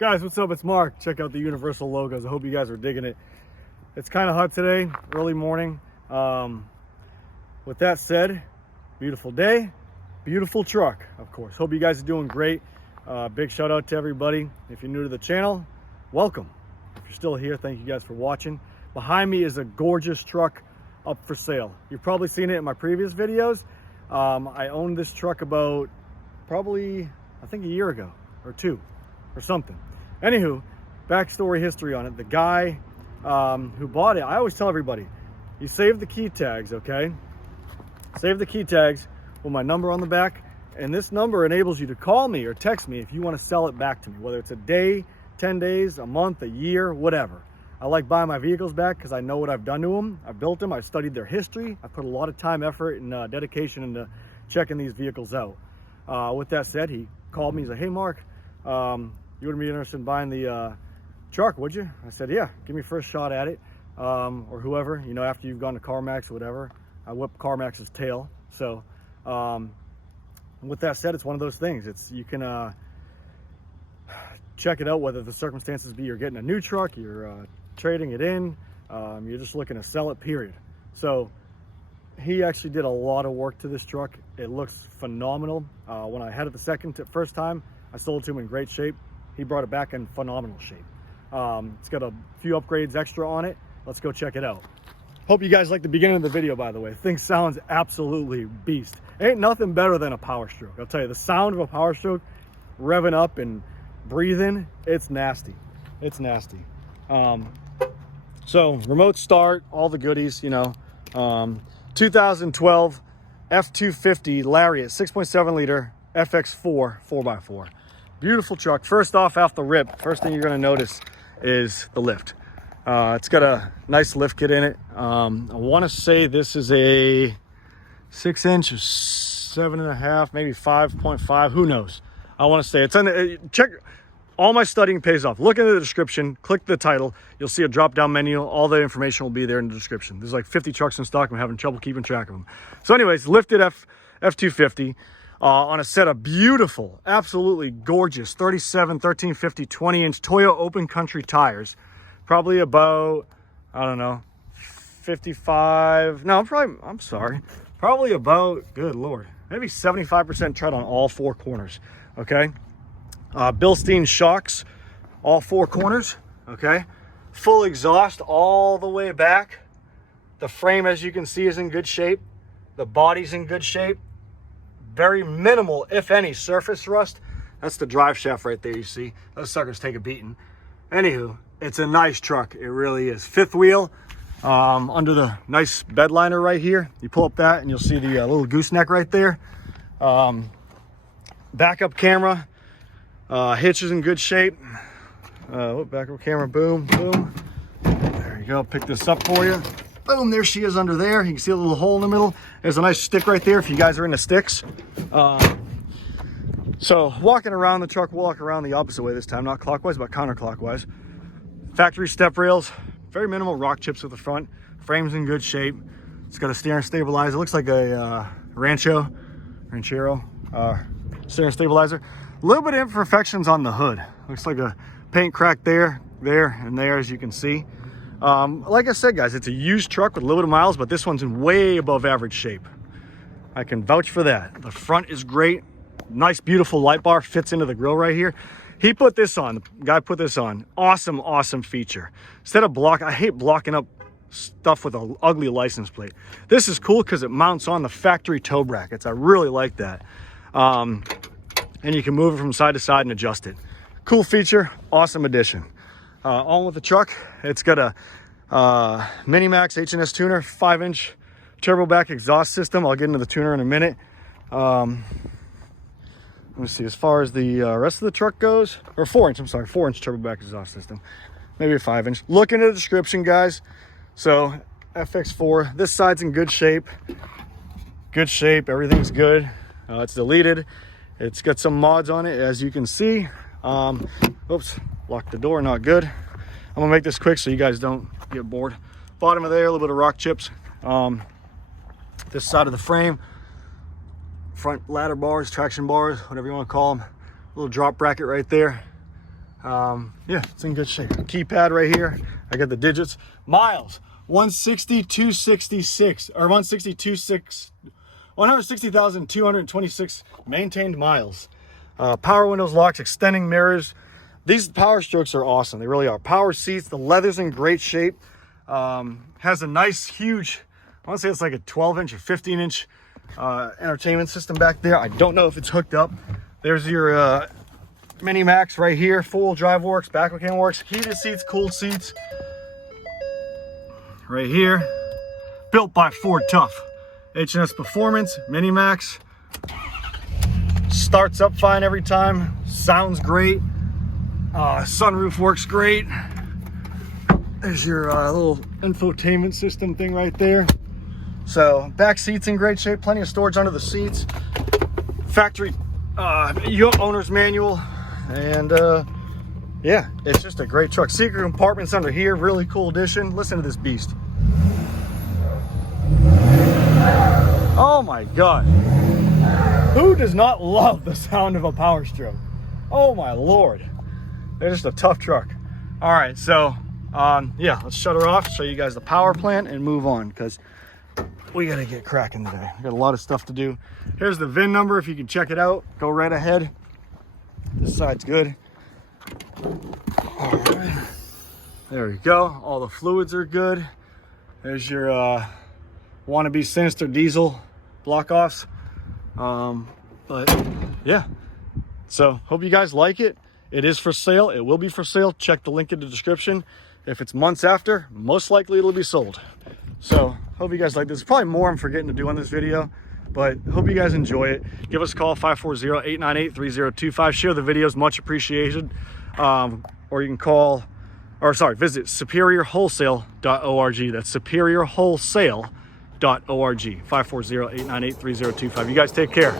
Guys, what's up? It's Mark. Check out the Universal logos. I hope you guys are digging it. It's kind of hot today, early morning. With that said, beautiful day, beautiful truck, of course. Hope you guys are doing great. Big shout out to everybody. If you're new to the channel, welcome. If you're still here, thank you guys for watching. Behind me is a gorgeous truck up for sale. You've probably seen it in my previous videos. I owned this truck about probably, I think, a year ago or two or something. Anywho, backstory history on it. The guy who bought it, I always tell everybody, you save the key tags, okay? Save the key tags with my number on the back, and this number enables you to call me or text me if you want to sell it back to me, whether it's a day, 10 days, a month, a year, whatever. I like buying my vehicles back because I know what I've done to them. I've built them, I've studied their history. I put a lot of time, effort, and dedication into checking these vehicles out. With that said, he called me, he's like, hey Mark, you wouldn't be interested in buying the truck, would you? I said, yeah, give me first shot at it. Or whoever, you know, after you've gone to CarMax or whatever. I whipped CarMax's tail. So with that said, it's one of those things. It's, you can check it out, whether the circumstances be you're getting a new truck, you're trading it in, you're just looking to sell it, period. So he actually did a lot of work to this truck. It looks phenomenal. When I had it the first time, I sold it to him in great shape. He brought it back in phenomenal shape. It's got a few upgrades extra on it. Let's go check it out. Hope you guys like the beginning of the video, by the way. Thing sounds absolutely beast. Ain't nothing better than a PowerStroke. I'll tell you, the sound of a PowerStroke revving up and breathing, it's nasty. It's nasty. So remote start, all the goodies, you know. 2012 F-250 Lariat 6.7 liter FX4 4x4. Beautiful truck. First off the rip, first thing you're going to notice is the lift. It's got a nice lift kit in it. I want to say this is a 6-inch or 7.5, maybe 5.5. Who knows? I want to say it's on the, check. All my studying pays off. Look into the description, click the title. You'll see a drop-down menu. All the information will be there in the description. There's like 50 trucks in stock. I'm having trouble keeping track of them. So anyways, lifted F-250 on a set of beautiful, absolutely gorgeous 1350 20-inch Toyo open country tires. Probably about, I don't know, 55. No, probably about, good Lord, maybe 75% tread on all four corners. Okay. Bilstein shocks, all four corners, okay? Full exhaust all the way back. The frame, as you can see, is in good shape. The body's in good shape. Very minimal, if any, surface rust. That's the drive shaft right there, you see. Those suckers take a beating. Anywho, it's a nice truck. It really is. Fifth wheel, under the nice bed liner right here. You pull up that and you'll see the little gooseneck right there. Backup camera. Hitch is in good shape. Backup camera, boom, boom. There you go, pick this up for you. Boom, there she is under there. You can see a little hole in the middle. There's a nice stick right there if you guys are into sticks. So walking around the truck, we'll walk around the opposite way this time, not clockwise, but counterclockwise. Factory step rails, very minimal rock chips at the front. Frame's in good shape. It's got a steering stabilizer. It looks like a Ranchero steering stabilizer. A little bit of imperfections on the hood. Looks like a paint crack there, and there, as you can see. Like I said, guys, it's a used truck with a little bit of miles, but this one's in way above average shape. I can vouch for that. The front is great. Nice, beautiful light bar fits into the grill right here. He put this on. The guy put this on. Awesome, awesome feature. Instead of I hate blocking up stuff with an ugly license plate. This is cool because it mounts on the factory toe brackets. I really like that. And you can move it from side to side and adjust it. Cool feature, awesome addition. On with the truck, it's got a Mini Maxx H&S tuner, 5-inch turbo back exhaust system. I'll get into the tuner in a minute. Let me see, as far as the rest of the truck goes, or 4-inch turbo back exhaust system, maybe a 5-inch. Look into the description, guys. So FX4, this side's in good shape. Good shape, everything's good. It's deleted. It's got some mods on it, as you can see. Oops, locked the door, not good. I'm gonna make this quick so you guys don't get bored. Bottom of there, a little bit of rock chips. This side of the frame, front ladder bars, traction bars, whatever you want to call them. Little drop bracket right there. Yeah, it's in good shape. Keypad right here. I got the digits. Miles 160,266 or 160,226 maintained miles. Power windows, locks, extending mirrors. These PowerStrokes are awesome. They really are. Power seats. The leather's in great shape. Has a nice, huge, I want to say it's like a 12-inch or 15-inch entertainment system back there. I don't know if it's hooked up. There's your Mini Maxx right here. Full drive works, backward camera works, heated seats, cooled seats. Right here. Built by Ford Tough. H&S Performance, Mini Maxx. Starts up fine every time. Sounds great. Sunroof works great. There's your little infotainment system thing right there. So back seats in great shape, plenty of storage under the seats. Factory owner's manual, and yeah, it's just a great truck. Secret compartments under here, really cool addition. Listen to this beast. Oh my God. Who does not love the sound of a PowerStroke? Oh my Lord. They're just a tough truck. All right, so yeah, let's shut her off, show you guys the power plant, and move on, because we gotta get cracking today. We got a lot of stuff to do. Here's the VIN number if you can check it out. Go right ahead. This side's good. All right. There we go. All the fluids are good. There's your wannabe Sinister diesel block offs. But yeah, so hope you guys like it. It is for sale. It will be for sale. Check the link in the description. If it's months after, most likely it'll be sold. So hope you guys like this. There's probably more I'm forgetting to do on this video, but hope you guys enjoy it. Give us a call, 540-898-3025. Share the videos, much appreciated. Or you can call, or sorry, visit superiorwholesale.org. That's superiorwholesale.org. 540-898-3025. You guys take care.